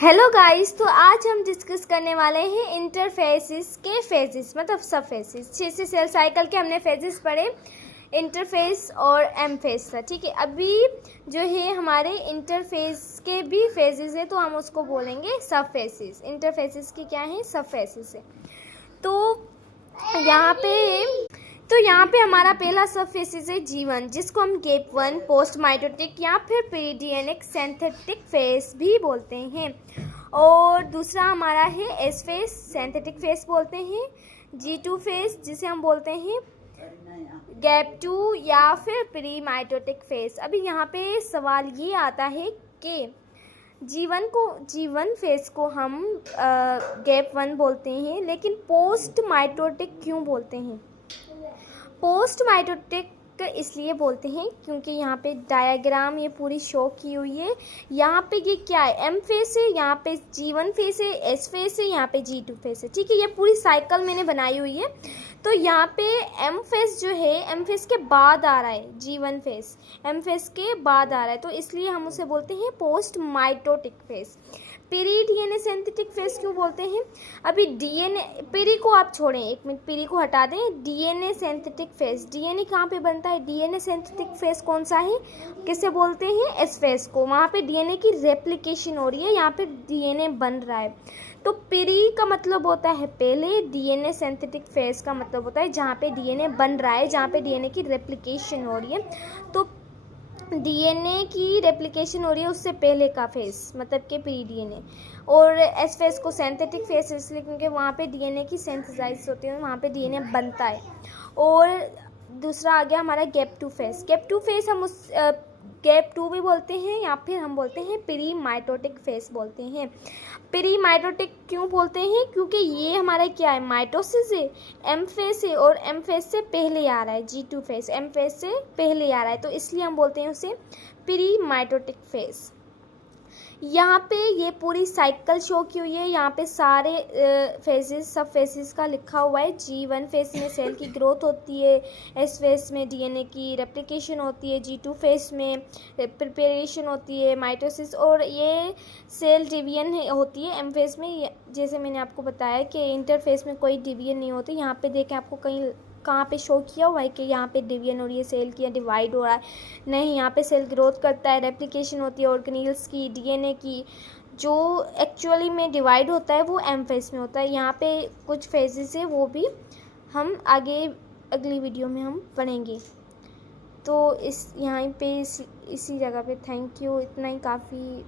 Hello guys, तो आज हम डिस्कस करने वाले हैं इंटरफेसिस के फेजेस मतलब सब फेजेस। 6 सेल साइकिल के हमने फेजेस पढ़े, इंटरफेस और एम फेज था। ठीक है, अभी जो है हमारे इंटरफेस के भी फेजेस है तो हम उसको बोलेंगे सब फेजेस। इंटरफेसिस की क्या है, सब फेजेस है। तो यहाँ पे हमारा पहला सब फेसिस है G1, जिसको हम गेप 1 पोस्ट माइटोटिक या फिर पीरिडियनिक सिंथेटिक फेस भी बोलते हैं। और दूसरा हमारा है S फेस, सिंथेटिक फेस बोलते हैं। G2 फेस जिसे हम बोलते हैं गैप 2 या फिर प्री माइटोटिक फेस। अभी यहाँ पे सवाल ये आता है कि G1 फेस को हम गैप 1 बोलते हैं, लेकिन पोस्ट माइटोटिक क्यों बोलते हैं? पोस्ट माइटोटिक इसलिए बोलते हैं क्योंकि यहाँ पे डायग्राम ये पूरी शो की हुई है। यहाँ पे ये क्या है, एम फेस है, यहाँ पे G1 फेस है, एस फेस है, यहाँ पे G2 फेस है। ठीक है, ये पूरी साइकिल मैंने बनाई हुई है। तो यहाँ पे एम फेस जो है, एम फेस के बाद आ रहा है G1 फेस, एम फेस के बाद आ रहा है, तो इसलिए हम उसे बोलते हैं post mitotic phase. Pre DNA synthetic phase क्यों बोलते हैं? अभी डीएनए, पेरी को आप छोड़ें, एक मिनट पेरी को हटा दें। डीएनए सिंथेटिक फेस, डीएनए कहाँ पे बनता है? डीएनए सिंथेटिक फेस कौन सा है, किसे बोलते हैं? एस फेस को। वहाँ पे डीएनए की रेप्लिकेशन हो रही है, यहाँ पे डीएनए बन रहा है। तो पेरी का मतलब होता है पहले, डीएनए सिंथेटिक फेस का मतलब होता है जहाँ पे डीएनए बन रहा है, जहाँ पे डीएनए की रेप्लिकेशन हो रही है। तो डीएनए की रेप्लिकेशन हो रही है उससे पहले का फेस मतलब कि प्री डीएनए। और एस फेस को सिंथेटिक फेस इसलिए क्योंकि वहाँ पे डीएनए की सिंथेसाइज होती है, वहाँ पे डीएनए बनता है। और दूसरा आ गया हमारा गैप 2 फेस। गैप 2 फेस हम उस गैप 2 भी बोलते हैं या फिर हम बोलते हैं प्री माइटोटिक फेस बोलते हैं। प्री माइटोटिक क्यों बोलते हैं? क्योंकि ये हमारा क्या है, माइटोसिस है, एम फेस है, और एम फेस से पहले आ रहा है G2 फेस, एम फेस से पहले आ रहा है, तो इसलिए हम बोलते हैं उसे प्री माइटोटिक फेस। यहाँ पे ये पूरी साइकिल शो की हुई है, यहाँ पे सारे फेजेस, सब फेजेस का लिखा हुआ है। G1 फेस में सेल की ग्रोथ होती है, एस फेस में डीएनए की रेप्लिकेशन होती है, G2 फेस में प्रिपरेशन होती है, माइटोसिस, और ये सेल डिवीजन होती है एम फेस में। जैसे मैंने आपको बताया कि इंटरफेस में कोई डिवीजन नहीं होती। यहाँ पे देखें, आपको कहीं कहाँ पे शो किया हुआ है कि यहाँ पे डिवीजन हो रही है सेल की या डिवाइड हो रहा है? नहीं, यहाँ पे सेल ग्रोथ करता है, रेप्लिकेशन होती है ऑर्गेनेल्स की, डीएनए की। जो एक्चुअली में डिवाइड होता है वो एम फेस में होता है। यहाँ पे कुछ फेजेस है वो भी हम आगे अगली वीडियो में हम पढ़ेंगे। तो इस यहाँ पे इसी जगह पे थैंक यू, इतना ही काफ़ी।